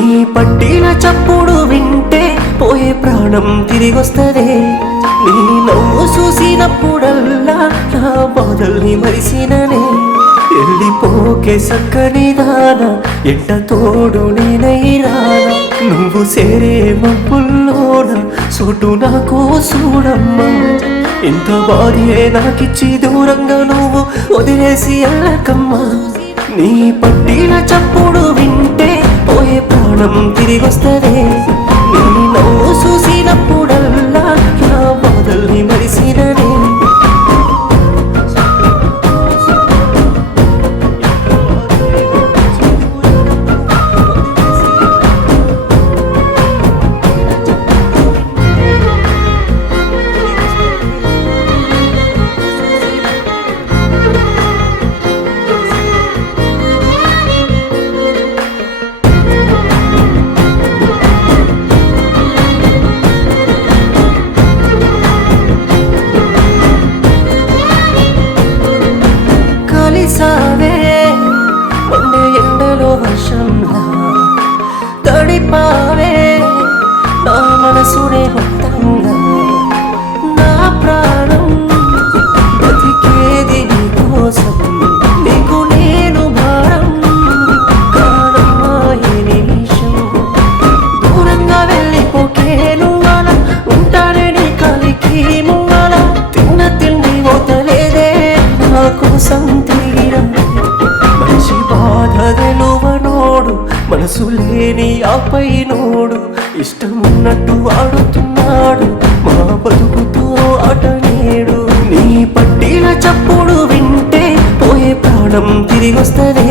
నీ పట్టిన చప్పుడు వింటే పోయే ప్రాణం తిరిగొస్తదే. నీ నవ్వు చూసినప్పుడల్లా నా బాధల్ని మరిసిననే. వెళ్ళిపోకే సక్కని దాన ఎంట తోడు నేనై రానా. నువ్వు సేరే మబ్బుల్లోన చోటు నాకు చూడమ్మా. ఇంత భార్యే నాకిచ్చి దూరంగా నువ్వు వదిలేసి వెళ్ళకమ్మా. నీ పట్టిన చప్పుడు వింటే పోయే ప్రాణం తిరిగొస్తదే. నీ నవ్వు చూసినప్పుడల్లా నా బాధల్ని మరిసిననే. కలిసావే మండే ఎండలో వర్షంలా తడిపావే నా మనసునే మొత్తంగా. నా ప్రాణం బ్రతికేది నీ కోసం, నీకు నేను భారం కానమ్మా ఏ నిమిషం. దూరంగా వెళ్ళిపోకే నువ్వలా, ఉంటానే నీ కలికి నువ్వలా. తిన్న తిండి పోతలేదే నా కోసం తీరా. మనిషి బాధ తెలువనోడు, మనసు లేని ఆపై నోడు. ఇష్టం ఉన్నట్టు ఆడుతున్నాడు మా బతుకుతో ఆట నేడు. నీ పట్టిన చప్పుడు వింటే పోయే ప్రాణం తిరిగొస్తదే.